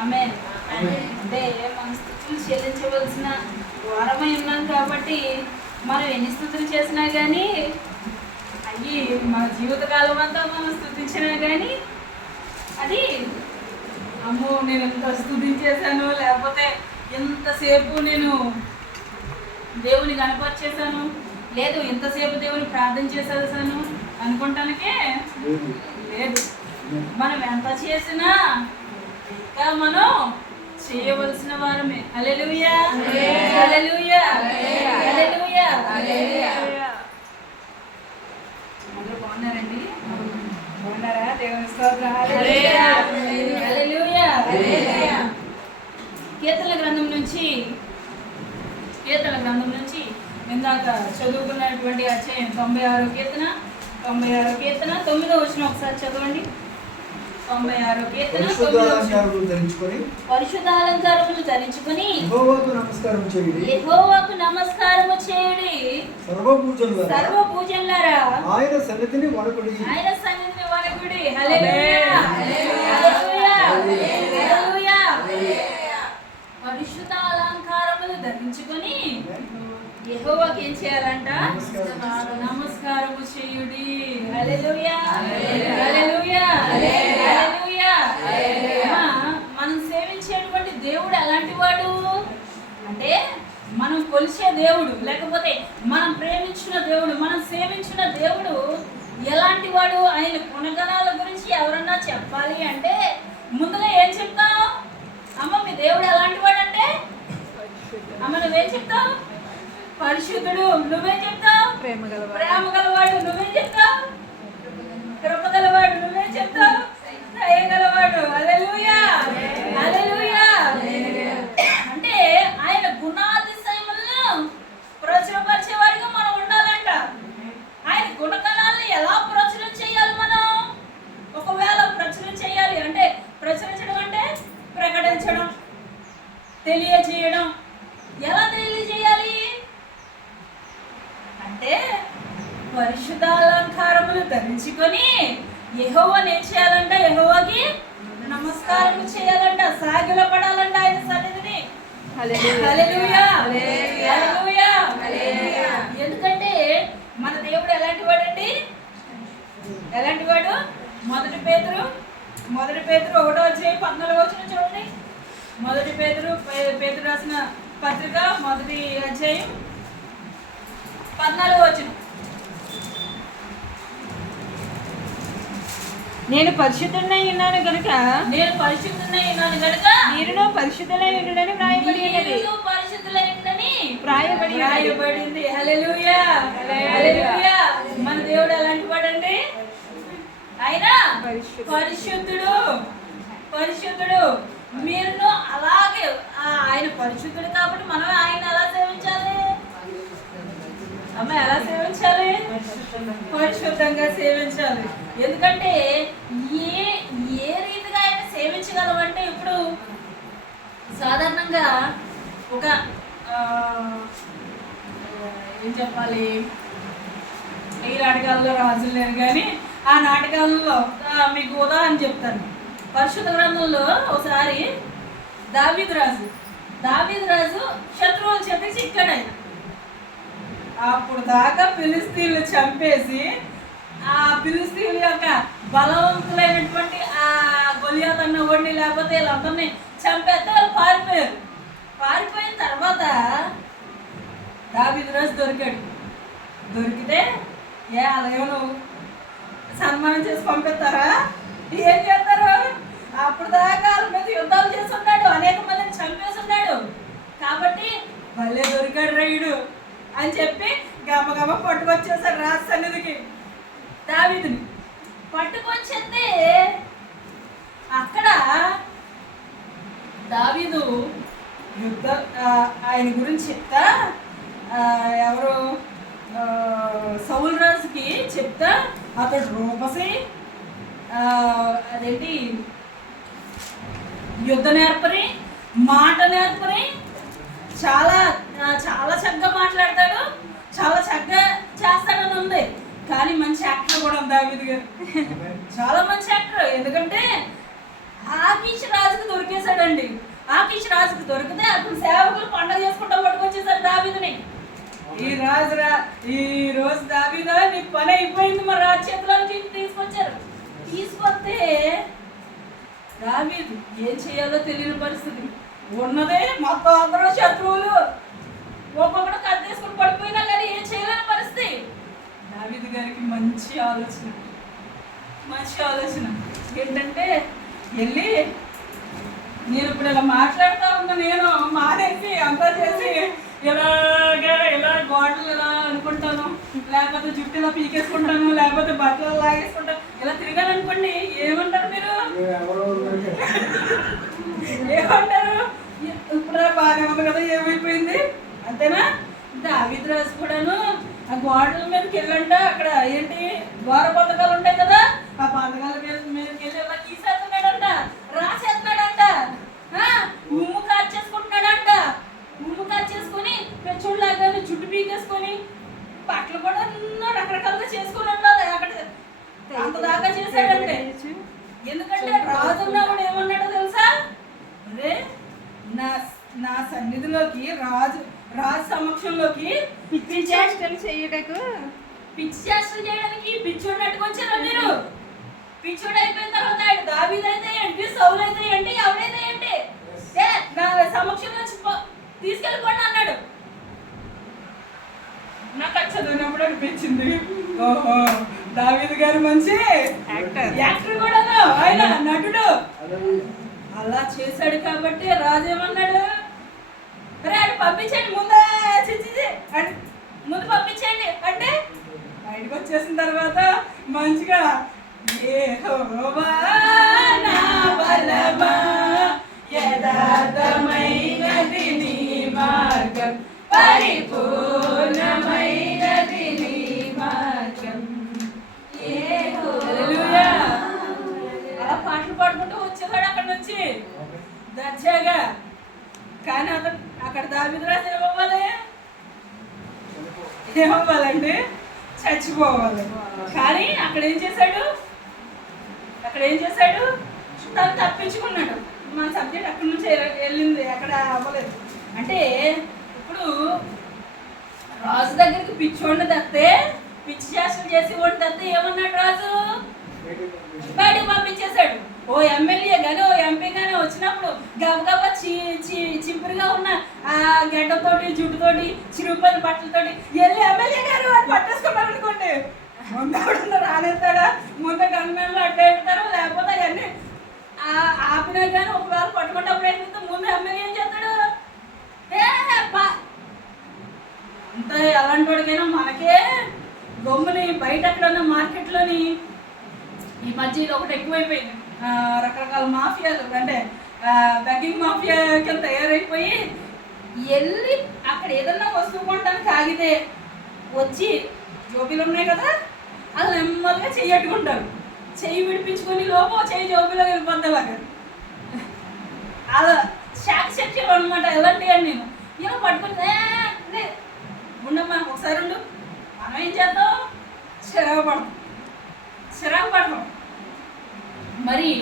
ఆమేన్. అంటే మన స్తుతులు చెల్లించవలసిన వారమై ఉన్నాం కాబట్టి మనం ఎన్ని స్తుతులు చేసినా కానీ అయ్యి మన జీవితకాలం అంతా మనం స్తుతించినా కానీ అది అమ్మో నేను ఎంత స్తుతించేశాను, లేకపోతే ఎంతసేపు నేను దేవుని కనపరిచేశాను, లేదు ఎంతసేపు దేవుని ప్రార్థన చేసేసాను అనుకుంటానికే లేదు. మనం ఎంత చేసినా ఇంకా మనం చేయవలసిన వారమే. హల్లెలూయా హల్లెలూయా హల్లెలూయా. అందరూ బాగున్నారండి? బాగున్నారా? దేవుని స్తోత్రం. హల్లెలూయా హల్లెలూయా. కీర్తనల గ్రంథం నుంచి ఇందాక చదువుకున్నటువంటి అధ్యాయం 96వ కీర్తన 9వ వచనం ఒకసారి చదవండి. 96వ కీర్తన 9వ పరిశుద్ధాలంకారములు ధరించుకొని యెహోవాకు నమస్కారము చేయుడి. సర్వభూజనులారా ఆయన సన్నిధిని వణకుడి. హల్లెలూయా హల్లెలూయా. పరిశుద్ధ అలంకారములు ధరించుకొని యెహోవాకి ఏం చేయాలంట? నమస్కారము చేయుడి. హల్లెలూయా హల్లెలూయా హల్లెలూయా. మనం సేవించేటువంటి దేవుడు ఎలాంటి వాడు అంటే, మనం కొలిచే దేవుడు, లేకపోతే మనం ప్రేమించిన దేవుడు, మనం సేవించిన దేవుడు ఎలాంటి వాడు? ఆయన గుణగణాల గురించి ఎవరన్నా చెప్పాలి అంటే ముందుగా ఏం చెప్తావు? అమ్మ మీ దేవుడు ఎలాంటి వాడు అంటే, అమ్మ నువ్వేం చెప్తావు? పరిశుద్ధుడు. నువ్వేం చెప్తావు? ప్రేమ గలవాడు. నువ్వేం చెప్తావు? కృప గలవాడు. నువ్వేం చెప్తావు? దయ గలవాడు. హల్లెలూయా హల్లెలూయా. అంటే ఆయన గుణాతిశయములను ప్రచురపరిచేవాడిగా మనం ఉండాలంట. ఆయన గుణగణాలను ఎలా ప్రచురం చేయాలి? మనం ఒకవేళ ప్రచురం చేయాలి అంటే, ప్రచురించడం అంటే ప్రకటించడం, తెలియజేయడం. ఎలా తెలియజేయాలి అంటే, పరిశుద్ధాలంకారములు ధరించుకొని యెహోవాని ఏం చేయాలంట? యెహోవాకి నమస్కారం చేయాలంట, సాగిల పడాలంట ఆయన సన్నిధిని. హల్లెలూయా హల్లెలూయా. ఎందుకంటే మన దేవుడు ఎలాంటి వాడండి? ఎలాంటి వాడు? మొదటి పేతురు 1వ అధ్యాయం 14వ వచనం చూడండి. మొదటి పేతురు రాసిన పత్రిక 1వ అధ్యాయం 14వ వచనం. నేను పరిశుద్ధుడై ఉన్నాను గనుక మీరును పరిశుద్ధులై ఉండుడని వ్రాయబడింది. హల్లెలూయా హల్లెలూయా. మన దేవుడు ఎలాంటి వాడండి? ఆయన పరిశుద్ధుడు. మీరును అలాగే ఆయన పరిశుద్ధుడు కాబట్టి మనం ఆయన ఎలా సేవించాలి? అమ్మ ఎలా సేవించాలి? పరిశుద్ధంగా సేవించాలి. ఎందుకంటే ఏ రీతిగా ఆయన సేవించగలమంటే, ఇప్పుడు సాధారణంగా ఒక ఏం చెప్పాలి, ఈ నాటకాలలో రాజులు లేరు కానీ ఆ నాటకాలలో మీకు ఉదాహరణ చెప్తాను. పరిశుద్ధ గ్రంథంలో ఒకసారి దావీదు రాజు శత్రువుల చేత చిక్కాడు. ఆయన అప్పుడు దాకా ఫిలిస్తీన్లు చంపేసి ఆ ఫిలిస్తీన్ల యొక్క బలవంతులైనటువంటి ఆ గొలియాత్ అన్న వాడిని, లేకపోతే వీళ్ళందరినీ చంపేస్తే వాళ్ళు పారిపోయిన తర్వాత దావీదు రాజు దొరికితే అలాగేమో సన్మానం చేసి పంపిస్తారా? ఏం చేస్తారు? అప్పుడు దాకా వాళ్ళ మీద యుద్ధాలు చేస్తున్నాడు, అనేక మందిని చంపేస్తున్నాడు. కాబట్టి భలే దొరికాడు రైడు అని చెప్పి గమ పట్టుకొచ్చేసారు రాజు సన్నిధికి. దావీదుని పట్టుకొచ్చేస్తే అక్కడ దావీదు ఆయన గురించి చెప్తా, ఎవరు సౌలు రాజుకి చెప్తా, అతడు రూపసి అదేంటి యుద్ధ నేర్పరి, మాట నేర్పరి, చాలా చాలా చక్కగా మాట్లాడతాడు, చాలా చక్కగా చేస్తాడని ఉంది. కానీ మంచి యాక్టర్ కూడా ఉంది దావీదు గారు. చాలా మంచి యాక్టర్. ఎందుకంటే ఆ దొరికాడండి. ఆకీష్ రాజుకి దొరికితే అప్పుడు సేవకులు పండగ చేసుకుంటా పట్టుకొచ్చేసారు దావీదుని. ఈ రోజు దావీదా నీ పని అయిపోయింది, మరి రాజు చేతిలో తీసుకొచ్చారు. తీసుకొస్తే దావీదు ఏం చేయాలో తెలియని పరిస్థితి ఉన్నదే, మొత్తం అందరూ శత్రువులు, ఒక్కొక్కడు కత్తేసుకుని పడిపోయినా కానీ ఏం చేయలేని పరిస్థితి. దావీదు గారికి మంచి ఆలోచన ఏంటంటే, వెళ్ళి నేను ఇప్పుడు ఇలా మాట్లాడుతూ ఉన్నా, నేను మానేసి అంతా చేసి ఇలా గోడలు ఇలా అనుకుంటాను, లేకపోతే జుట్టు ఇలా పీకేసుకుంటాను, లేకపోతే బట్టలు లాగేసుకుంటాను, ఇలా తిరగాను అనుకోండి, ఏమంటారు మీరు? ఏమంటారు? ఇప్పుడు బాగానే ఉంది కదా, ఏమైపోయింది అంతేనా? దావీదు రాజు కూడాను ఆ గోడల మీదకి వెళ్ళంట, అక్కడ ఏంటి ద్వార పథకాలు ఉంటాయి కదా, ఆ పథకాల మీదకి వెళ్ళి ఇలా తీసేస్తున్నాడంట, రాసేస్తున్నాడంట, ఉమ్ము కాచేసుకుంటున్నాడంట. ఉమ్ము కాచేసుకొని పెచ్చుడులాగా జుట్టు పీకేసుకొని బట్టలు కూడా ఎన్నో రకరకాలుగా చేసుకుని ఉండాలి. అక్కడ అంత దాకా చేశాడంటే, ఎందుకంటే రాజు ఉన్నవాడు ఏమన్నాడో తెలుసా? అరే నా సన్నిధిలోకి రాజు సమక్షంలోకి పిచ్చి చేష్టలు చేయడానికి పిచ్చోడు నెట్టుకొచ్చారా మీరు? పిచ్చోడు అయిపోయిన తర్వాత ఆయన దావీదు అయితే ఏంటి, సౌలు అయితే ఏంటి, ఎవరైతే ఏంటి, నా సమక్షంలో తీసుకెళ్ళిపోండి అన్నాడు. నాకు అది చదివినప్పుడు అనిపించింది, ఓహో దావీదు గారు మంచి యాక్టర్ కూడా, ఆయన నటుడు. అలా చేశాడు కాబట్టి రాజు ఏమన్నాడు, అరే ఆయన పంపించండి, ముందు పంపించండి అంటే బయటకు వచ్చేసిన తర్వాత మంచిగా యెహోవా నా బలమా యథార్థమైనది నీ మార్గం పరిపూర్ణమైనది నీ మార్గం. హల్లెలూయా. అలా పాటలు పాడుకుంటూ వచ్చేవాడు అక్కడ నుంచి దర్జాగా. కానీ అక్కడ దావీదు రాజు ఏమవ్వాలండి? చచ్చిపోవాలి. కానీ అక్కడ ఏం చేశాడు? తను తప్పించుకున్నాడు. మన సబ్జెక్ట్ అక్కడి నుంచి వెళ్ళింది, అక్కడ అవ్వలేదు. అంటే ఇప్పుడు రాజు దగ్గరికి పిచ్చోడిని తప్పితే, పిచ్చి చేష్టలు చేసి ఓడి తప్పితే ఏమన్నాడు రాజు? బయటకు పంపించేశాడు. ఓ ఎమ్మెల్యే కానీ ఓ ఎంపీ కానీ వచ్చినప్పుడు గబగబా చింపురుగా ఉన్న ఆ గడ్డతోటి జుట్టుతోటి చిరుపల్లి బట్టలతోటి వెళ్ళి ఎమ్మెల్యే గారు అని పట్టేసుకున్నారు అనుకోండి, ముందు రానేస్తాడా? ముందు గన్మెన్లు అడ్డేస్తారు, లేకపోతే అవన్నీ ఆపినా కానీ ఒకవేళ పట్టుకున్నప్పుడు ఏంటంటే ముందు ఎమ్మెల్యే ఏం చేస్తాడు? అంత అలాంటి వాడికైనా మనకే గమ్ముని బయట ఎక్కడన్నా మార్కెట్లోని ఈ మధ్య ఇది ఒకటి ఎక్కువైపోయింది. రకరకాల మాఫియాలు, అంటే బెగ్గింగ్ మాఫియా కింద తయారైపోయి వెళ్ళి అక్కడ ఏదన్నా వస్తువు కొనడానికి ఆగితే వచ్చి జోబీలు ఉన్నాయి కదా, వాళ్ళు నెమ్మదిగా చెయ్యట్టుకుంటారు. చెయ్యి విడిపించుకొని లోపో చెయ్యి జోబీలో వెళ్ళిపోద్దలాగా అలా శాఖశక్తులు అనమాట. ఎలాంటివి అని నేను ఇలా పట్టుకుని ఉండమ్మా ఒకసారి ఉండు, మనం ఏం చేద్దాం? చిరాకు పడతాం. మరి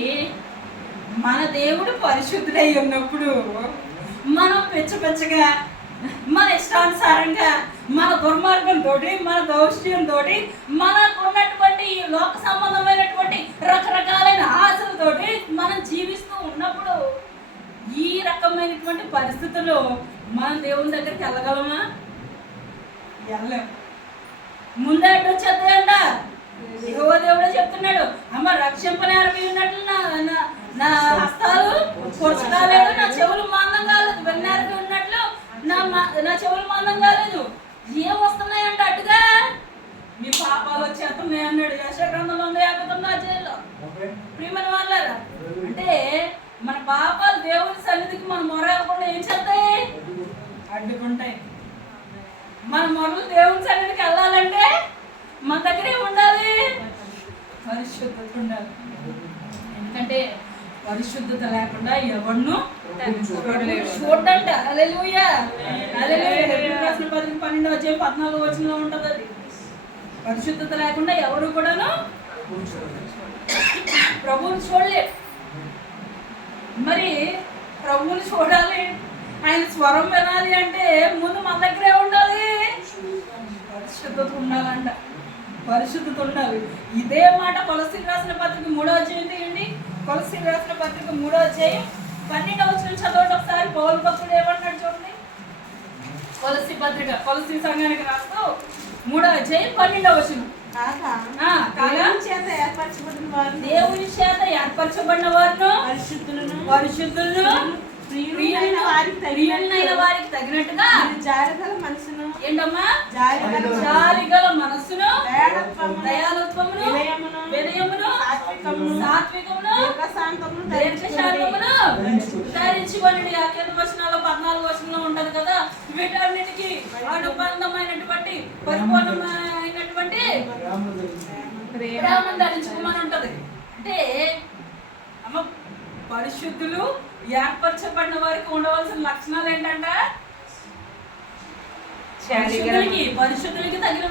మన దేవుడు పరిశుద్ధుడై ఉన్నప్పుడు మనం పెచ్చగా మన ఇష్టానుసారంగా మన దుర్మార్గంతో, మన దౌష్ట్యంతో, మనకు ఉన్నటువంటి లోక సంబంధమైనటువంటి రకరకాలైన ఆశలతోటి మనం జీవిస్తూ ఉన్నప్పుడు ఈ రకమైనటువంటి పరిస్థితుల్లో మనం దేవుని దగ్గరికి వెళ్ళగలమా? వెళ్ళలేం. ముందే అడ్డు వచ్చేస్తాయంట. యెహోవా దేవుడే చెప్తున్నాడు, అమ్మ రక్షింపనేరవి ఉన్నట్లు నా హస్తాలు పొడుచుకాలేదు, నా చెవులు మందం కాలేదు, వెన్నెరవి ఉన్నట్లు నా చెవులు మందం కాలేదు. ఏం వస్తున్నాయంట అడ్డుగా? మీ పాపాలు వచ్చేస్తున్నాయి అన్నాడు యెషయా గ్రంథంలో 159 ప్రియమైన వాళ్ళారా. అంటే మన పాపాలు దేవుని సన్నిధికి మన మొరకుండా ఏం చేస్తాయి? అడ్డుకుంటాయి. మన మొరలు దేవుని సన్నిధికి వెళ్ళాలంటే మన దగ్గర ఏముండాలి? పరిశుద్ధత ఉండాలి. ఎందుకంటే పరిశుద్ధత లేకుండా ఎవరిను చూడంట. హల్లెలూయా. హల్లెలూయా. 12:14 ఉంటుంది అది. పరిశుద్ధత లేకుండా ఎవరు కూడాను ప్రభువుని చూడలేరు. మరి ప్రభువుని చూడాలి, ఆయన స్వరం వినాలి అంటే ముందు మన దగ్గరే ఉండాలి, పరిశుద్ధత ఉండాలంట. పరిశుద్ధత ఉండాలి. ఇదే మాట కొలసీలు రాసిన పత్రిక 3వ అధ్యాయం తీయండి. కొలసీలు రాసిన పత్రిక 3వ అధ్యాయం 12వ వచనం చదవండి ఒకసారి. పౌలు భక్తుడు ఏమంటాడు చూడండి. కొలసీ పత్రిక, కొలసీ సంఘానికి రాస్తూ 3వ అధ్యాయం 12వ వచనం. దేవుని చేత ఏర్పరచబడిన వారును పరిశుద్ధులను ప్రియులైన వారికి తగినట్టుగా జాలిగల మనసును ఏంటమ్మా జాలిగల మనస్సును దయాళుత్వమును వినయమును సాత్వికమును దీర్ఘశాంతమును ధరించుకొనుడి. ఆ కింద వచనాల్లో 14వ వచనంలో ఉంటది కదా. వీటన్నిటికీ అనుబంధమైనటువంటి పరిపూర్ణమైనటువంటి ప్రేమను ధరించుకోమని ఉంటది. అంటే అమ్మ పరిశుద్ధులు ఏర్పరచబడిన వారికి ఉండవలసిన లక్షణాలు ఏంటంట? పరిశుద్ధులకి తగిన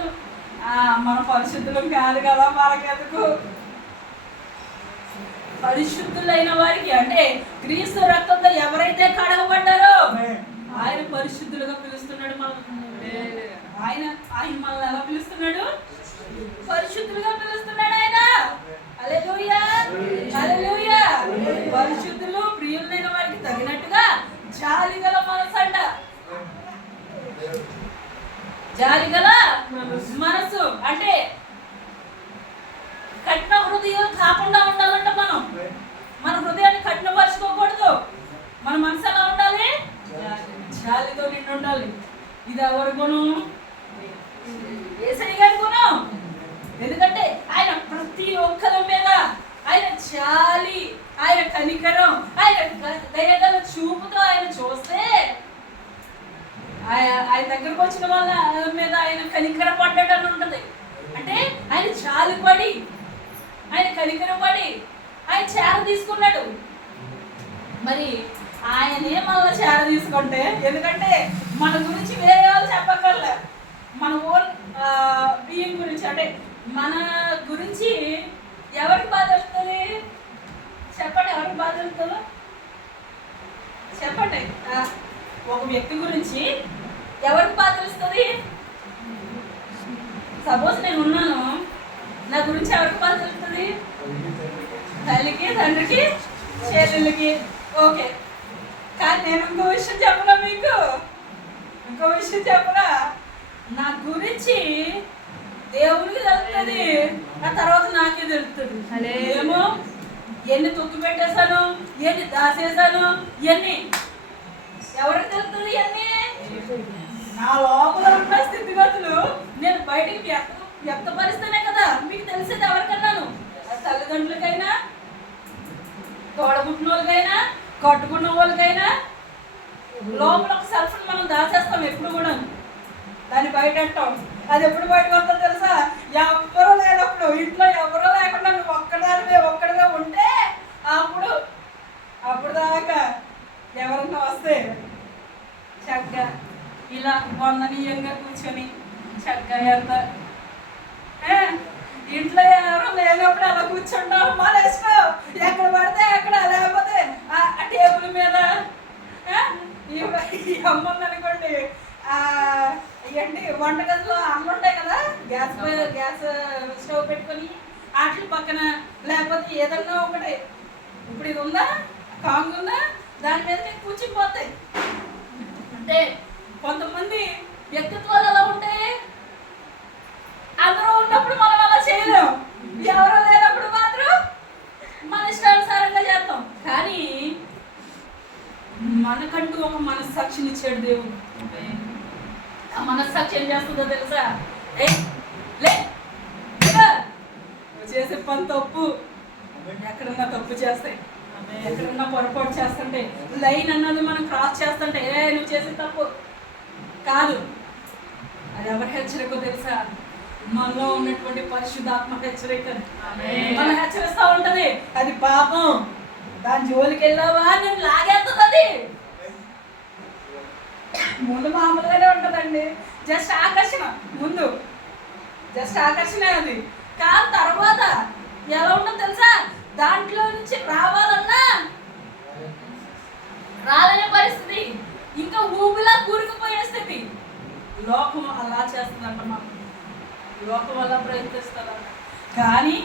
మన పరిశుద్ధులం కాదు కదా, మనకెందుకు? పరిశుద్ధులైన వారికి అంటే క్రీస్తు రక్తంతో ఎవరైతే కడగబడ్డారో ఆయన పరిశుద్ధులుగా పిలుస్తున్నాడు. ఆయన మనల్ని ఎలా పిలుస్తున్నాడు? పరిశుద్ధులుగా పిలుస్తున్నాడు ఆయన. హల్లెలూయా, హల్లెలూయా. పరిశుద్ధులు ప్రియులైన వారికి తగినట్టుగా జాలిగల మనసు అంట. జాలిగల మనసు అంటే కఠిన హృదయం కాకుండా ఉండాలంట. మన హృదయాన్ని కఠినపరచుకోకూడదు. మన మనసు ఎలా ఉండాలి? జాలితో నిండి ఉండాలి. ఇది ఎవరి గుణం? యేసయ్య గారి గుణం. ఎందుకంటే ఆయన ప్రతి ఒక్కరి మీద ఆయన జాలి, ఆయన కనికరం, ఆయన దయగల చూపుతో ఆయన చూస్తే ఆయన దగ్గరకు వచ్చిన వాళ్ళ మీద ఆయన కనికర పడ్డాడని ఉంటుంది. అంటే ఆయన జాలిపడి, ఆయన కనికరపడి ఆయన చేర తీసుకున్నాడు. మరి ఆయనే మళ్ళీ చేర తీసుకుంటే, ఎందుకంటే మన గురించి వేరే వాళ్ళు చెప్పగలరు. మన ఓన్ బీయింగ్ గురించి అంటే మన గురించి ఎవరికి బాధ వస్తుంది చెప్పండి? ఎవరికి బాధ వస్తుందో చెప్పండి. ఒక వ్యక్తి గురించి ఎవరికి బాధ వస్తుంది? సపోజ్ నేను ఉన్నాను, నా గురించి ఎవరికి బాధ వస్తుంది? తల్లికి, తండ్రికి, చెల్లెళ్ళకి. ఓకే, కానీ నేను ఇంకో విషయం చెప్పనా మీకు? ఇంకో విషయం చెప్పనా? నా గురించి దేవునికి తెలుస్తుంది, ఆ తర్వాత నాకే తెలుస్తుంది. ఏమో ఎన్ని తొక్కి పెట్టేశాను, ఎన్ని దాచేసాను, ఎన్ని ఎవరికి తెలుస్తుంది? అన్నీ నా లోపల ఉన్న స్థితిగతులు నేను బయటికి వ్యక్తపరిస్తేనే కదా మీకు తెలిసేది. ఎవరికన్నాను? తల్లిదండ్రులకైనా, తోడబుట్టిన వాళ్ళకైనా, కట్టుకున్న వాళ్ళకైనా లోపల ఒక సెల్ఫ్ని మనం దాచేస్తాం ఎప్పుడు కూడా. దాన్ని బయట అంటాం. అది ఎప్పుడు బయటకు వస్తుందో తెలుసా? ఎవరో లేనప్పుడు, ఇంట్లో ఎవరో లేకుండా నువ్వు ఒక్కడిగా ఉంటే అప్పుడు దాకా ఎవరన్నా వస్తే చక్కగా ఇలా వందనీయంగా కూర్చొని చక్కగా ఎంత ఇంట్లో ఎవరో లేనప్పుడు అలా కూర్చుంటాం. మన ఇష్టం, ఎక్కడ పడితే అక్కడ, లేకపోతే ఆ టేబుల్ మీద అమ్మంది అనుకోండి. ఏంటి వంటగదిలో అమ్మ ఉంటాయి కదా, గ్యాస్ స్టవ్ పెట్టుకొని వాటి పక్కన, లేకపోతే ఏదన్నా ఒకటి. ఇప్పుడు ఇది ఉందా, కాంగ్ ఉందా, దాని మీద కూర్చునిపోతాయి. అంటే కొంతమంది వ్యక్తిత్వాలు ఎలా ఉంటాయి? అందరూ ఉన్నప్పుడు మనం అలా చేయలేం, ఎవరో లేనప్పుడు మాత్రం మన ఇష్టానుసారంగా చేస్తాం. కానీ మనకంటూ ఒక మనస్సాక్షిని ఇచ్చాడు దేవుడు. ఆ మనస్సాక్షి ఏం చేస్తుందో తెలుసా? నువ్వు చేసే పని తప్పు, ఎక్కడన్నా తప్పు చేస్తాయి, ఎక్కడన్నా పొరపాటు చేస్తుంటే, లైన్ అన్నది మనం క్రాస్ చేస్తుంటే నువ్వు చేసే తప్పు కాదు. అది ఎవరి హెచ్చరికో తెలుసా? మనలో ఉన్నటువంటి పరిశుద్ధాత్మ హెచ్చరిక. మనం హెచ్చరిస్తూ ఉంటది. అది పాపం, దాని జోలికి వెళ్ళావా నేను లాగేస్తుంది. అది ముందు మామూలుగానే ఉంటుందండి, జస్ట్ ఆకర్షణ. ముందు జస్ట్ ఆకర్షణ అది. కానీ తర్వాత ఎలా ఉంటుందో తెలుసా? దాంట్లో నుంచి లోకం వల్ల ప్రయత్నిస్తారు. కానీ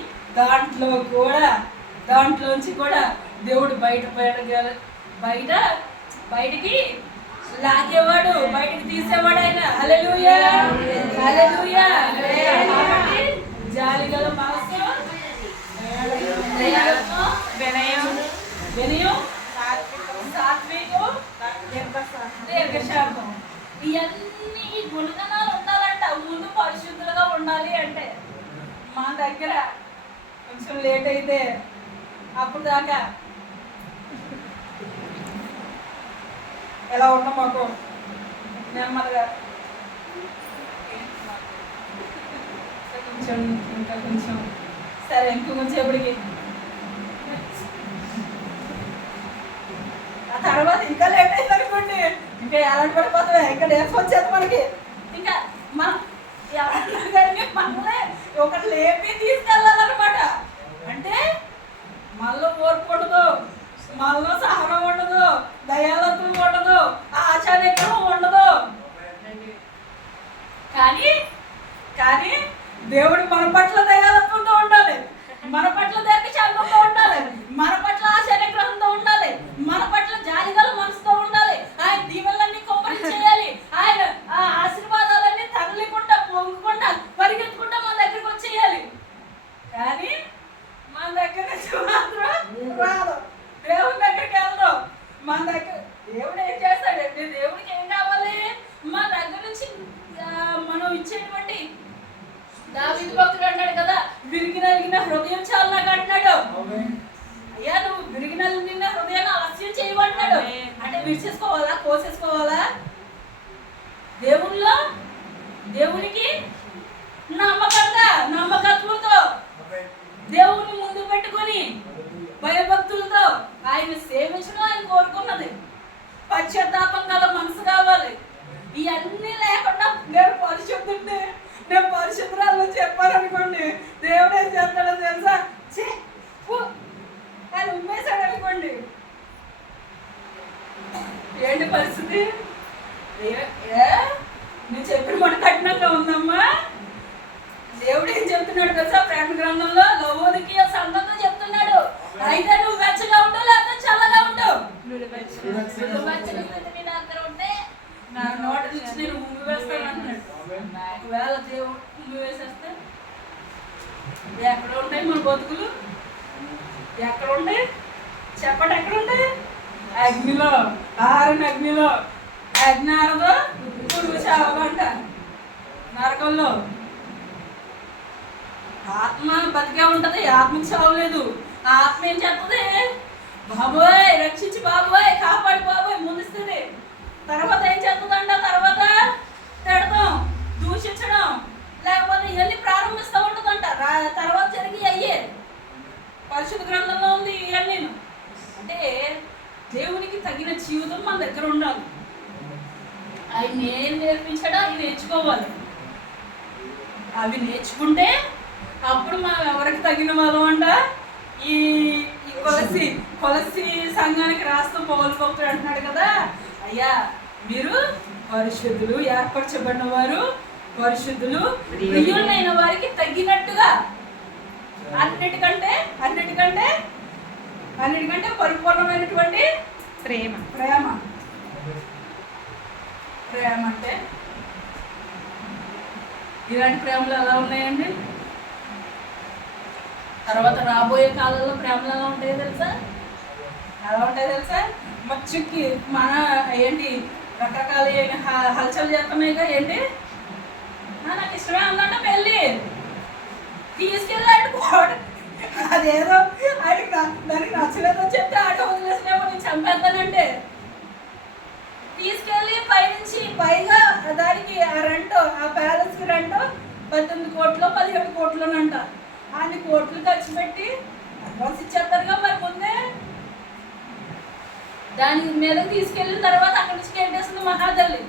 దాంట్లోంచి కూడా దేవుడు బయటికి లాగేవాడు, బయటికి తీసేవాడు ఆయన. హల్లెలూయా హల్లెలూయా. కాబట్టి జాలిగల మనసు, వినయం, సాత్వికం, దీర్ఘశాంతం. ఇవన్నీ ఈ గుణగణాలు ఉండాలంట. ముందు పరిశుద్ధులుగా ఉండాలి అంటే మా దగ్గర కొంచెం లేట్ అయితే అప్పుడు దాకా ఎలా ఉన్నాం మాకు నెమ్మదిగా ఇంకా కొంచెం సరే ఇంకొంచెంసేపటికి ఆ తర్వాత ఇంకా లేట్ అయింది అనుకోండి, ఇంకా ఎలాంటి పడిపోతుంది, ఇంకా నేర్చుకొచ్చేది మనకి. ఇంకా మనం కానీ మనల్ని ఒకటి లేపి తీసుకెళ్ళాలన్నమాట. అంటే మనలో ఓర్పు ఉండదు, మనలో సహనం ఉండదు, దయాలత్వం ఉండదు, ఆచార్యక్రమం ఉండదు. కానీ దేవుడు మన పట్ల దయాలత్వంతో ఉండాలి, మన పట్ల దీర్ఘశాంతంతో ఉండాలి, మన పట్ల ఆశ్చర్యగ్రహంతో ఉండాలి, మన పట్ల జాలిగల మనసుతో ఉండాలి. ఆయన దీవెనలన్నీ కొమ్మరించేయాలి, ఆయన ఆశీర్వాదాలన్నీ తరలికుండా పొంగుకుండా పరిగెత్తుకుంటా మన దగ్గరికి వచ్చేయాలి. కానీ మన దగ్గర నుంచి మాత్రం రాదు, దేవుని దగ్గరికి వెళ్దాం. మన దగ్గర దేవుడు ఏం చేస్తాడంటే, దేవుడికి ఏం కావాలి? మన దగ్గర నుంచి మనం ఇచ్చేటువంటి దావీదు భక్తుడు అన్నాడు కదా, విరిగి నలిగిన హృదయం చాలు నాకు అంటున్నాడు. అయ్యా నువ్వు విరిగి నలిగిన హృదయాన్ని ఆలస్యం చేయమంటున్నాడు. అంటే విడిచేసుకోవాలా, కోసేసుకోవాలా? దేవునికి నమ్మకత్వంతో దేవుని ముందు పెట్టుకొని భయభక్తులతో ఆయన సేవించడం ఆయన కోరుకున్నది. పశ్చాత్తాపం గల మనసు కావాలి. ఇవన్నీ లేకుండా నేను పరిశుద్ధురాలు చెప్పారనుకోండి, దేవుడు ఏం చేస్తాడో తెలుసా? ఆయన ఉమ్మేశాడు అనుకోండి, ఏంటి పరిస్థితి? నేను చెప్పిన మాట కఠినంగా ఉందమ్మా. దేవుడు ఏం చెప్తున్నాడు తెలుసా? ప్రేమ గ్రంథంలో లవోదికీయ సంఘంతో చెప్తున్నాడు, అయితే నువ్వు వెచ్చగా ఉండు, లేకపోతే చల్లగా ఉండు. ఉంటే నా నోట నుంచి నేను ఉమ్మి వేస్తాను అంటున్నాడు. ఒకవేళ దేవుడు ఉమ్మి వేసేస్తే ఎక్కడ ఉంటాయి మన బతుకులు? ఎక్కడ ఉంటాయి చెప్పండి? ఎక్కడ ఉంటాయి? అగ్నిలో, ఆరిన అగ్నిలో. అగ్ని ఆరదో పురుగు చావాలంట నరకంలో. ఆత్మ బతికే ఉంటది, ఆత్మకి చావలేదు. ఆత్మ ఏం చేస్తుంది? బాబోయ్ రక్షించి, బాబోయ్ కాపాడి, బాబోయ్ ముందుస్తుంది. తర్వాత ఏం చేస్తుందంట? తర్వాత తిడతాం, దూషించడం, లేకపోతే ఇవన్నీ ప్రారంభిస్తూ ఉంటుందంట. తర్వాత జరిగి అయ్యే పరిశుద్ధ గ్రంథంలో ఉంది ఇవన్నీ. అంటే దేవునికి తగిన జీవితం మన దగ్గర ఉండాలి. ఆయన ఏం నేర్పించాడో అవి నేర్చుకోవాలి. అవి నేర్చుకుంటే అప్పుడు మనం ఎవరికి తగిన వాళ్ళం అంట. ఈ కొలసి సంఘానికి రాస్తూ పౌలు భక్తుడు అంటున్నాడు కదా, అయ్యా మీరు పరిశుద్ధులు, ఏర్పరచబడిన వారు, పరిశుద్ధులు, ప్రియులైన వారికి తగినట్టుగా అన్నిటికంటే పరిపూర్ణమైనటువంటి ప్రేమ అంటే ఇలాంటి ప్రేమలు ఎలా ఉన్నాయండి? తర్వాత రాబోయే కాలంలో ప్రేమలు ఎలా ఉంటాయో తెలుసా? మచ్చుకి మన ఏంటి రకరకాల హల్చల్ చేస్తున్నాయిగా. ఏంటి నాకు ఇష్టమే ఉందంట, పెళ్ళి తీసుకెళ్ళాడు. అదేదో ఆడికి దానికి నచ్చలేదో చెప్తే ఆట వదిలేసినేమో నేను చంపేస్తానంటే తీసుకెళ్ళి పైగా దానికి ఆ ప్యాలెస్కి రెంటో 18 కోట్లు 17 కోట్లునంట. అన్ని కోట్లు ఖర్చు పెట్టి అడ్వాన్స్ ఇచ్చేస్తారుగా. మరి ముందే దాని మీద తీసుకెళ్ళిన తర్వాత అక్కడి నుంచి ఏం చేస్తుంది మహాతల్లి?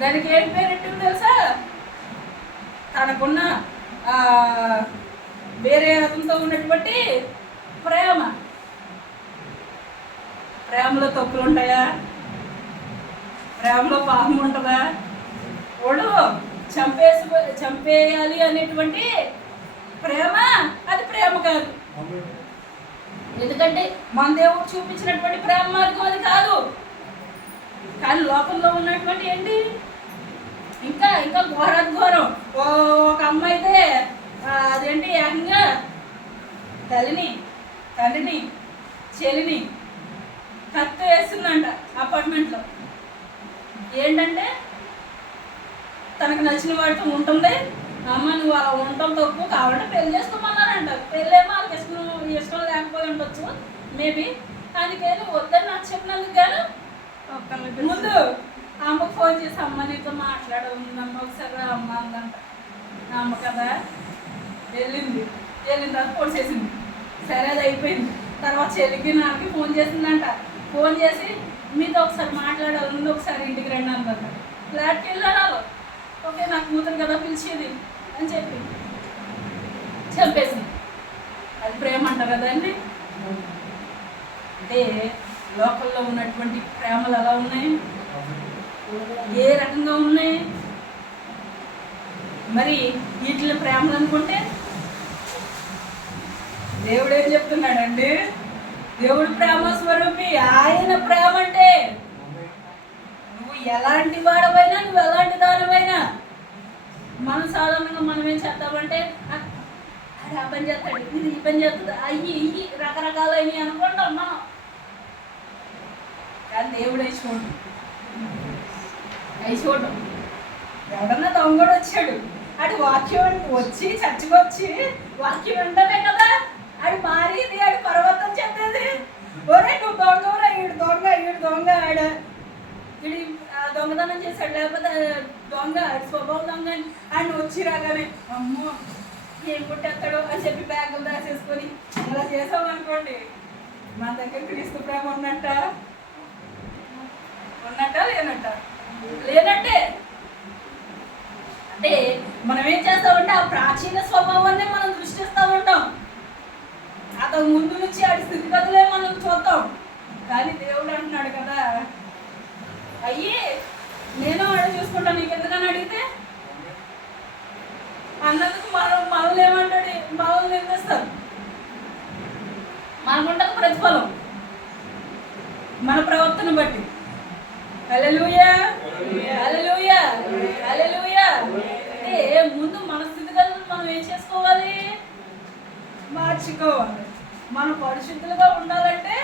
దానికి ఏం పేరు ఎట్టు తెలుసా? తనకున్న వేరే అతనితో ఉన్నటువంటి ప్రేమలో తప్పులు ఉంటాయా? ప్రేమలో పాపం ఉంటుందా? ఓడు చంపేయాలి అనేటువంటి ప్రేమ, అది ప్రేమ కాదు. ఎందుకంటే మన దేవుడు చూపించినటువంటి ప్రేమ మార్గం అది కాదు. కానీ లోకంలో ఉన్నటువంటి ఏంటి, ఇంకా ఇంకా ఘోరం. ఒక అమ్మాయి అయితే అదేంటి ఏకంగా తల్లిని, తండ్రిని, చెల్లిని కత్తి వేస్తుందంట అపార్ట్మెంట్లో. ఏంటంటే తనకు నచ్చిన వాడితో ఉంటుంది. అమ్మ నువ్వు అలా ఉండటం తప్పు, కావాలంటే పెళ్లి చేసుకోమన్నారంట. పెళ్ళేమో వాళ్ళకి ఇష్టం లేకపోయి ఉండొచ్చు మేబీ. అందుకని వద్దని నాకు చెప్పినందుకు గాను ముందు అమ్మకు ఫోన్ చేసి అమ్మ నీతో మాట్లాడమమ్మ ఒకసారి అమ్మ అందంట. అమ్మ కదా వెళ్ళిన తర్వాత పొడిచేసింది. సరే అది అయిపోయింది. తర్వాత చెల్లికి నాన్నకి ఫోన్ చేసిందంట. ఫోన్ చేసి మీతో ఒకసారి మాట్లాడాలి, ముందు ఒకసారి ఇంటికి రండి అందంట. ఫ్లాట్కి వెళ్ళాలి. ఓకే నాకు కూతురు కదా పిలిచేది అని చెప్పి చంపేసింది. అది ప్రేమ అంటారు కదండి. అంటే లోకల్లో ఉన్నటువంటి ప్రేమలు ఎలా ఉన్నాయి, ఏ రకంగా ఉన్నాయి? మరి వీటిని ప్రేమలు అనుకుంటే దేవుడు ఏం చెప్తున్నాడండి? దేవుడు ప్రేమ స్వరూపి. ఆయన ప్రేమ అంటే నువ్వు ఎలాంటి వాడవైనా, నువ్వు ఎలాంటి దానివైనా, మనం సాధారణంగా మనం ఏం చేస్తామంటే అది ఆ పని చేస్తాడు, ఇది ఈ పని చేస్తుంది, అయ్యి రకరకాలైనవి అనుకుంటాం మనం. కానీ దేవుడు అయి చూడడం. ఎవడన్నా దొంగడు వచ్చాడు, ఆడి వాక్యం వచ్చి చర్చకు వచ్చి వాక్యం వెంటనే కదా ఆడి మారేది, ఆడి పర్వతం చెందేది. ఒరే నువ్వు దొంగరా, ఈడు దొంగ ఆడ ఇది దొంగతనం చేశాడు, లేకపోతే దొంగ స్వభావం దొంగ అని ఆయన వచ్చి రాగానే అమ్మో ఏం కొట్టేస్తాడో అని చెప్పి బ్యాగులు రాసేసుకొని అలా చేసాం అనుకోండి, మన దగ్గర క్రీస్తు ప్రేమ ఉన్నట్ట లేనట్టే. అంటే మనం ఏం చేస్తామంటే ఆ ప్రాచీన స్వభావాన్ని మనం దృష్టిస్తూ ఉంటాం. అతను ముందు నుంచి ఆడి స్థితిగతులే మనం చూద్దాం. కానీ దేవుడు అంటున్నాడు కదా, అయ్యి నేను ఆడ చూసుకుంటాను, నీకు ఎందుకని అడిగితే అన్నందుకు మనల్ని ఏమంటాడు, మనల్ని నిర్ణయిస్తారు. మనకుంటుంది ప్రతిఫలం మన ప్రవర్తన బట్టి. హల్లెలూయా హల్లెలూయా హల్లెలూయా. అంటే ముందు మన స్థితిగతులను మనం ఏం చేసుకోవాలి, మార్చుకోవాలి. మనం పరిశుద్ధులుగా ఉండాలంటే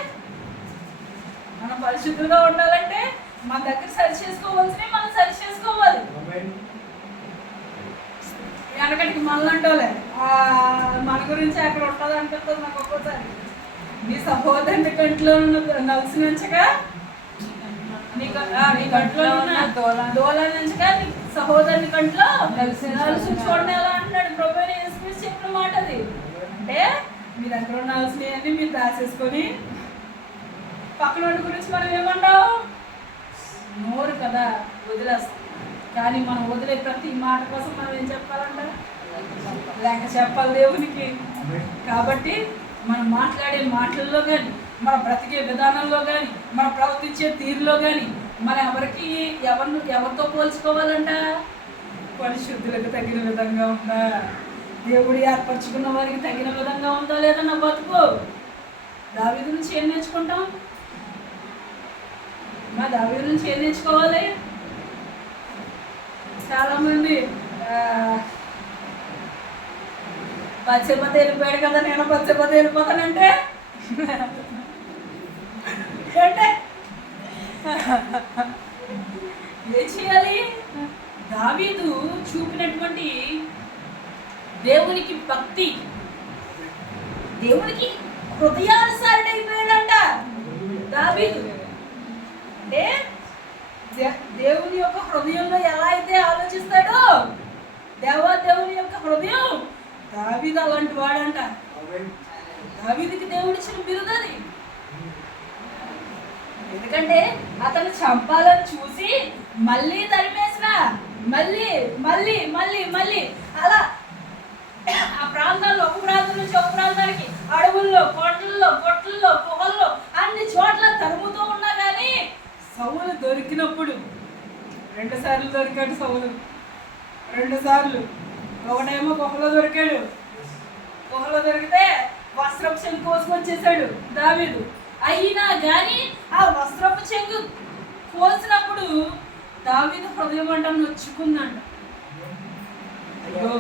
మన దగ్గర సరి చేసుకోవాల్సినవి మనం సరి చేసుకోవాలి. వెనకటికి మనలంటోలే మన గురించి అక్కడ ఉంటుంది అనిపిస్తుంది నాకు ఒక్కోసారి. నీ సహోదరుని కంట్లో నలుసు నుంచగా నీ కంట్లో దోల నుంచగా నీ సహోదరుని కంట్లో నలుసు చూడని ఎలా అంటున్నాడు ప్రభు యేసు చెప్పిన మాట అది. అంటే మీ దగ్గర నలుసుని మీరు దాచేసుకొని పక్కన గురించి మనం ఏమంటావు, నోరు కదా వదిలేస్తాం. కానీ మనం వదిలే ప్రతి మాట కోసం మనం ఏం చెప్పాలంట, లేక చెప్పాలి దేవునికి. కాబట్టి మనం మాట్లాడే మాటల్లో కానీ, మన బ్రతికే విధానంలో కానీ, మన ప్రవర్తించే తీరులో కానీ మనం ఎవరితో పోల్చుకోవాలంట, పరిశుద్ధులకు తగిన విధంగా ఉందా, దేవుడు ఏర్పరచుకున్న వారికి తగిన విధంగా ఉందా లేదా నా బతుకు. దావీదు నుంచి ఏం నేర్చుకుంటాం, దావీదు నుంచి ఏం నేర్చుకోవాలి? చాలామంది పశ్చిమత వెళ్ళిపోయాడు కదా, నేను పశ్చిమత వెళ్ళిపోతానంటే అంటే ఏం చేయాలి? దావీదు చూపినటువంటి దేవునికి భక్తి, దేవునికి హృదయానుసారుడైపోయాడంట దావీదు. అంటే దేవుని యొక్క హృదయంలో ఎలా అయితే ఆలోచిస్తాడో, దేవుని యొక్క హృదయం దావీదు అలాంటి వాడంట. దావీదుకి దేవుడిచ్చిన బిరుదది. ఎందుకంటే అతను చంపాలని చూసి మళ్ళీ తరిమేసిన మళ్ళీ మళ్ళీ మళ్ళీ మళ్ళీ అలా ఆ ప్రాంతాల్లో ఒక ప్రాంతం నుంచి ఒక ప్రాంతానికి అడవుల్లో, కోటల్లో, పొట్టల్లో, పొగల్లో అన్ని చోట్ల తరుముతూ ఉన్నా కానీ సౌలు దొరికినప్పుడు 2 సార్లు దొరికాడు. సౌలు 2 సార్లు. ఒకటేమో గుహలో దొరికాడు. గుహలో దొరికితే వస్త్రపు చెంగు కోసుకొచ్చేసాడు దావీదు. అయినా కానీ ఆ వస్త్రపు చెంగు కోసినప్పుడు దావీదు హృదయం అంట నొచ్చుకుందంట. అయ్యో,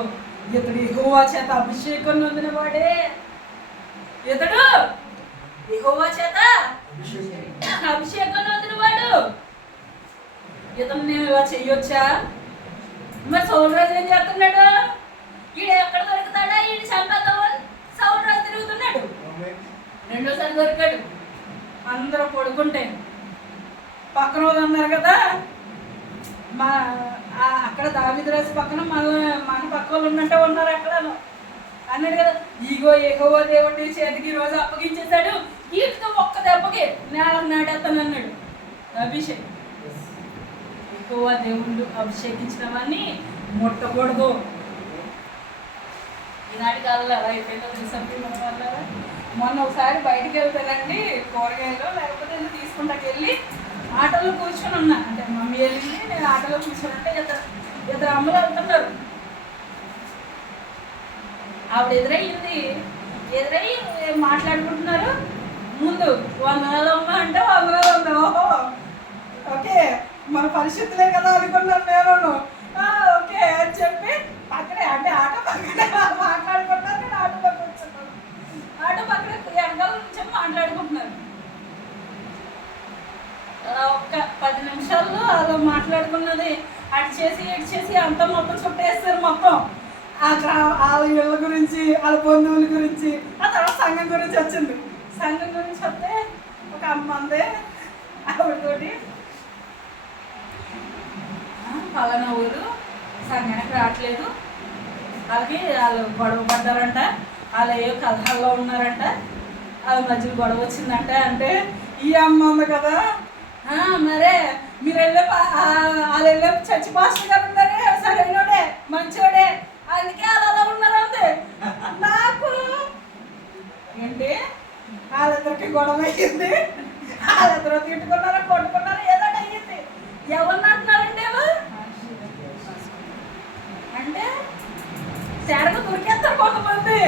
ఇతడు యెహోవా చేత అభిషేకం నొందిన వాడే, ఇతడు యెహోవా చేత అభిషేకం నొందిన వాడు, ఇతను నేను ఇలా చెయ్యొచ్చా? మరి సౌలరాజు ఏం చేస్తున్నాడు? ఈడు ఎక్కడ దొరుకుతాడా, ఈడు చంపేద్దామని సౌలరాజు తిరుగుతున్నాడు. 2సారి దొరికాడు. అందరూ పడుకుంటే పక్కన వాళ్ళు అన్నారు కదా, మా అక్కడ దావీదు రాజు పక్కన మన పక్క వాళ్ళు ఉన్నట్టే ఉన్నారు అక్కడ అన్నాడు కదా. ఇగో యెహోవా దేవుడి చేతికి ఈ రోజు అప్పగించేశాడు, వీటితో ఒక్క దెబ్బకి నేలకు నాటేస్తాను అన్నాడు. అభిషేక్ యెహోవా దేవుళ్ళు అభిషేకించిన వాడిని ముట్టకూడదు. ఈనాటి కాలంలో ఎలా అయిపోయిందో తెలుసండి మన వల్ల. మొన్న ఒకసారి బయటికి వెళ్తానండి, కూరగాయలు లేకపోతే నేను తీసుకుంటాకి వెళ్ళి ఆటోలో కూర్చొని ఉన్నా. అంటే మమ్మీ వెళ్ళింది, నేను ఆటోలో కూర్చొని ఉంటే ఇద్దరు అమ్మలు వెళ్తున్నారు. ఆవిడ ఎదురయ్యి మాట్లాడుకుంటున్నారు. ముందు 100 అమ్మ అంటే 100 ఉంది. ఓహో, ఓకే, మన పరిస్థితులే కదా అనుకున్నాను నేను. ఓకే అని చెప్పి పక్కనే, అంటే ఆటో పక్కనే మాట్లాడుకుంటున్నారు. నేను ఆటోలో కూర్చున్నాను. ఆటో పక్కన వెనకాల నుంచి మాట్లాడుకుంటున్నారు. ఒక్క 10 నిమిషాల్లో అలా మాట్లాడుకున్నది అటు చేసి అంతా మొత్తం చుట్టేస్తారు. మొత్తం వాళ్ళ ఇళ్ళ గురించి, వాళ్ళ బంధువుల గురించి, ఆ తర్వాత సంఘం గురించి వచ్చింది. సంఘం గురించి వస్తే ఒక అమ్మ అందే ఆవిడతోటి, పలానా ఊరు సంఘానికి రావట్లేదు, వాళ్ళు గొడవ పడ్డారంట, వాళ్ళు ఏ కలహాల్లో ఉన్నారంట, వాళ్ళ మధ్యలో గొడవ వచ్చిందంట. అంటే ఈ అమ్మ ఉంది కదా, మరే మీరు వాళ్ళు వెళ్ళే చర్చి పాస్టర్ గారు ఉన్నారే, సరైనోడే మంచోడే, అందుకే వాళ్ళు అలా ఉన్నారు అంతే. నాకు ఏంటి, వాళ్ళిద్దరికి గొడవ అయ్యింది, వాళ్ళిద్దరు తిట్టుకున్నారు, కొట్టుకున్నారు, ఏదో అయ్యింది. ఎవరిని అంటున్నారండి అంటే తేరగా దొరికేస్తారు కొంతమంది.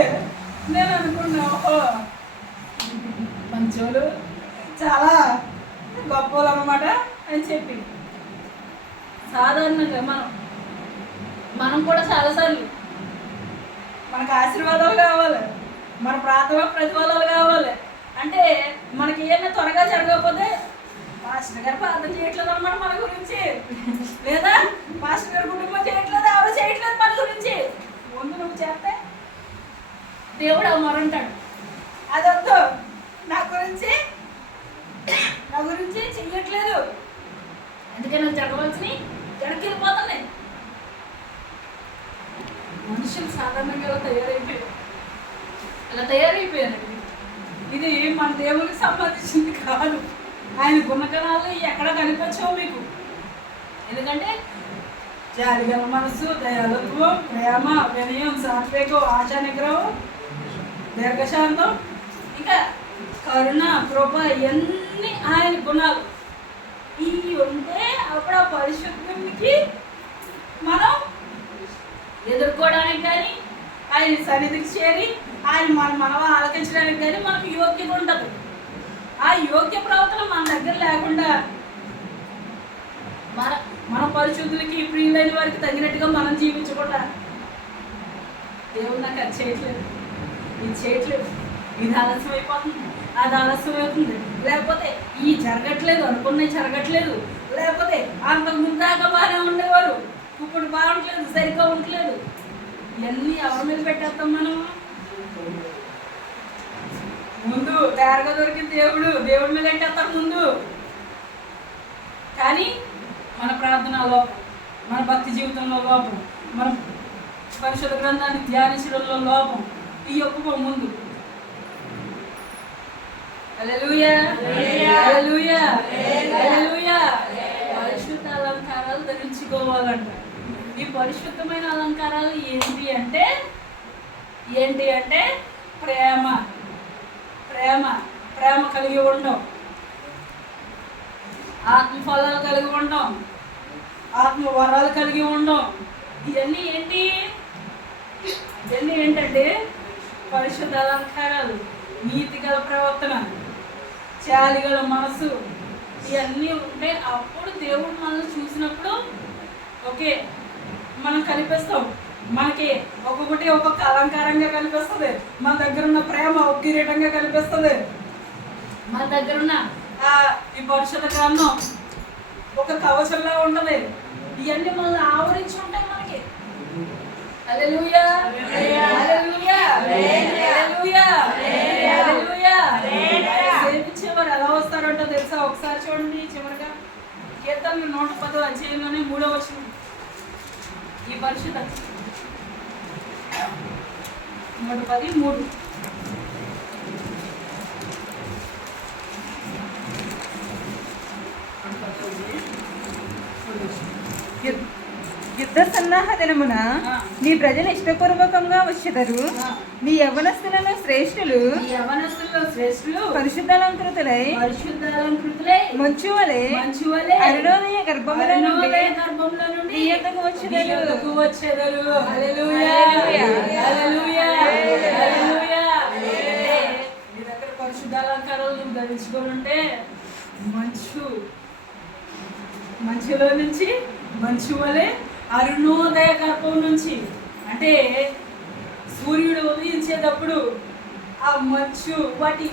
నేను అనుకున్నా, ఓహో మంచోళ్ళు, చాలా గొప్పలు అన్నమాట అని చెప్పి. సాధారణంగా మనం కూడా చాలాసార్లు మనకు ఆశీర్వాదాలు కావాలి, మన ప్రార్థన ప్రతిఫలాలు కావాలి. అంటే మనకి ఏమైనా త్వరగా జరగకపోతే పాస్టర్ గారు ప్రార్థన చేయట్లేదు అన్నమాట మన గురించి, లేదా పాస్టర్ గారు కుటుంబం చేయట్లేదు, ఎవరు చేయట్లేదు మన గురించి. ముందు నువ్వు చేస్తే దేవుడు అమ్మరంటాడు, అదొద్దు, నా గురించి చెయ్యట్లేదు, అందుకే నాకు జరగవలసినవి వెనక్కి వెళ్ళిపోతున్నాయి. మనుషులు సాధారణంగా ఇలా తయారైపోయారండి. ఇది మన దేవునికి సంబంధించింది కాదు. ఆయన గుణగణాలు ఎక్కడ కనిపించవు మీకు. ఎందుకంటే జాలిగల మనసు, దయాలత్వం, ప్రేమ, వినయం, సాత్వికం, ఆశా నిగ్రహం, దీర్ఘశాంతం, ఇంకా కరుణ, కృప, ఇవన్నీ ఆయన గుణాలు. ఇవి ఉంటే అప్పుడు ఆ పరిశుద్ధునికి మనం ఎదుర్కోవడానికి కానీ, ఆయన సన్నిధికి చేరి ఆయన మనం ఆలకించడానికి కానీ మనకు యోగ్యత ఉండదు. ఆ యోగ్య ప్రవర్తన మన దగ్గర లేకుండా మన పరిశుద్ధులకి, ప్రియులైన వారికి తగినట్టుగా మనం జీవించకుండా, దేవుడు నాకు అది చేయట్లేదు, ఇది చేయట్లేదు, ఇది ఆలస్యం అయిపోతుంది, అది ఆలస్యం అవుతుంది, లేకపోతే ఈ జరగట్లేదు, అనుకున్నవి జరగట్లేదు, లేకపోతే అంతకు ముందాక బాగానే ఉండేవారు, ఇప్పుడు బాగుంటలేదు, సరిగ్గా ఉండట్లేదు. ఇవన్నీ ఎవరి మీద పెట్టేస్తాం మనం? ముందు తయారుగా దొరికిన దేవుడి మీద పెట్టేస్తాం ముందు. కానీ మన ప్రార్థన లోపం, మన భక్తి జీవితంలో లోపం, మన పరిశుద్ధ గ్రంథాన్ని ధ్యానించడంలో లోపం, ఈ ఒప్పుకో ముందు. హల్లెలూయా, హల్లెలూయా, హల్లెలూయా. పరిశుద్ధ అలంకారాలు ధరించుకోవాలంట. ఈ పరిశుద్ధమైన అలంకారాలు ఏంటి అంటే ప్రేమ, ప్రేమ ప్రేమ కలిగి ఉండడం, ఆత్మ ఫలాలు కలిగి ఉండడం, ఆత్మ వరాలు కలిగి ఉండడం, ఇవన్నీ ఏంటి? ఇవన్నీ ఏంటంటే పరిశుద్ధ అలంకారాలు, నీతి గల ప్రవర్తన, చాలి గల మనసు, ఇవన్నీ ఉంటే అప్పుడు దేవుడు మనల్ని చూసినప్పుడు ఓకే మనం కనిపిస్తాం. మనకి ఒక్కొక్కటి ఒక్కొక్క అలంకారంగా కనిపిస్తుంది. మన దగ్గర ఉన్న ప్రేమ ఒక కిరీటంగా కనిపిస్తుంది. మన దగ్గర ఉన్న ఈ పరిశుద్ధ గ్రంథం ఒక కవచంలా ఉంటది. ఇవన్నీ మనల్ని ఆవరించి ఉంటాయి మనకి. హల్లెలూయా, హల్లెలూయా, హల్లెలూయా, హల్లెలూయా. సేవించేవారు ఎలా వస్తారంటో తెలుసా? ఒకసారి చూడండి చివరిగా కీర్తనలు 110 అధ్యాయంలోనే 3వ వచనం. ఈ పరిశుద్ధ 110:3. యుద్ధ సన్నాహ దినమున నీ ప్రజలు ఇష్టపూర్వకంగా వచ్చెదరు. నీ యవనస్తులలో శ్రేష్ఠులు పరిశుద్ధాలంకృతులై మంచువలే అరుణోదయ గర్భముల నుండి నీ యొద్దకు వచ్చెదరు. హల్లెలూయా, హల్లెలూయా, హల్లెలూయా. నీ దగ్గర పరిశుద్ధాలంకారాలు నువ్వు ధరించుకొని ఉంటే మంచులో నుంచి మంచు వలె అరుణోదయ గర్భం నుంచి, అంటే సూర్యుడు ఉదయించేటప్పుడు ఆ మంచు వాటి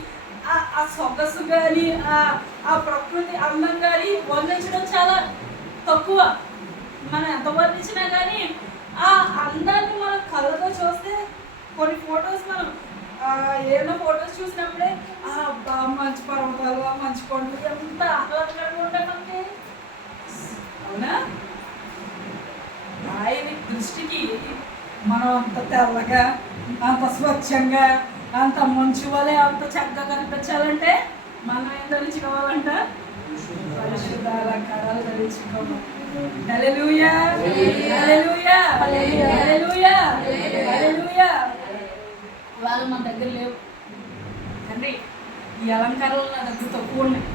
ఆ సొగసు కానీ ఆ ప్రకృతి అందం కానీ వర్ణించడం చాలా తక్కువ. మనం ఎంత వర్ణించినా కానీ ఆ అందాన్ని మనం కళ్ళతో చూస్తే కొన్ని ఫొటోస్ మనం ఏదైనా ఫొటోస్ చూసినప్పుడే మంచు పర్వతాలు, ఆ మంచు కొండలు ఎంత ఆహ్లాదకరంగా ఉంటాయి మనకి. అవునా? ఆయన దృష్టికి మనం అంత తెల్లగా, అంత స్వచ్ఛంగా, అంత మంచు వలె అంత చక్కగా కనిపించాలంటే మనం ఏం ధరించుకోవాలంట? పరిశుద్ధ అలంకారాలు ధరించుకోవాలి. హల్లెలూయా, హల్లెలూయా, హల్లెలూయా, హల్లెలూయా. వాళ్ళు మన దగ్గర లేవు తండ్రి. ఈ అలంకారాలు నా దగ్గర తక్కువ ఉన్నాయి.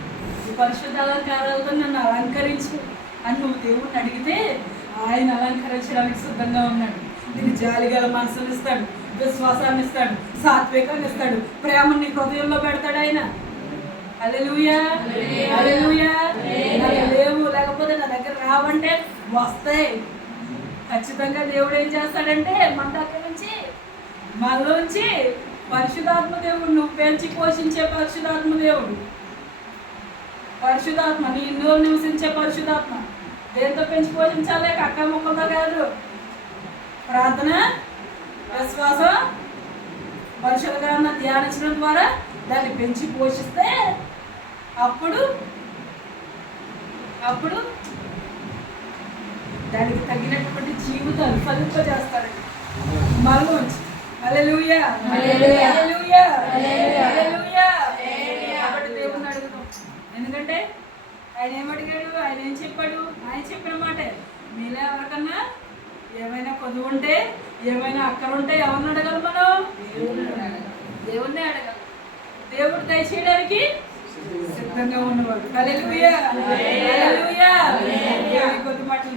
ఈ పరిశుద్ధ అలంకారాలతో నన్ను అలంకరించు అని నువ్వు దేవుడిని అడిగితే ఆయన అలంకరించడానికి సిద్ధంగా ఉన్నాడు. నీకు జాలిగల మనసుని ఇస్తాడు, విశ్వాసాన్ని ఇస్తాడు, సాత్వికాన్ని ఇస్తాడు, ప్రేమని హృదయంలో పెడతాడు ఆయన. హల్లెలూయా, హల్లెలూయా. నాకు లేవు, లేకపోతే నా దగ్గర రావంటే వస్తాయి ఖచ్చితంగా. దేవుడు ఏం చేస్తాడంటే మన దగ్గర నుంచి మనలోంచి పరిశుద్ధాత్మ దేవుడు, నువ్వు పెంచి పోషించే పరిశుద్ధాత్మ దేవుడు, పరిశుద్ధాత్మ నీ ఇందులో నివసించే పరిశుద్ధాత్మ. దేంతో పెంచి పోషించాలి? కక్క ముక్కలతో కాదు. ప్రార్థన, విశ్వాసం, పరిశుద్ధ గ్రంథం ధ్యానించడం ద్వారా దాన్ని పెంచి పోషిస్తే అప్పుడు దానికి తగినటువంటి జీవితాలు ఫలింపజేస్తారండి మనలోంచి. హల్లెలూయా, హల్లెలూయా, హల్లెలూయా, హల్లెలూయా. కాబట్టి దేవుణ్ణి అడుగుతాం. ఎందుకంటే ఆయన ఏమడిగాడు? ఆయన ఏం చెప్పాడు? ఆయన చెప్పిన మాటే. మీలో ఎవరికన్నా ఏమైనా కొద్దు ఉంటే, ఏమైనా అక్కలుంటే ఎవరిని అడగాలి మనం? దేవుణ్ణే అడగాలి. దేవుడు దయచేయడానికి సిద్ధంగా ఉన్నవాడు. హల్లెలూయా, హల్లెలూయా. కొద్ది మాటలు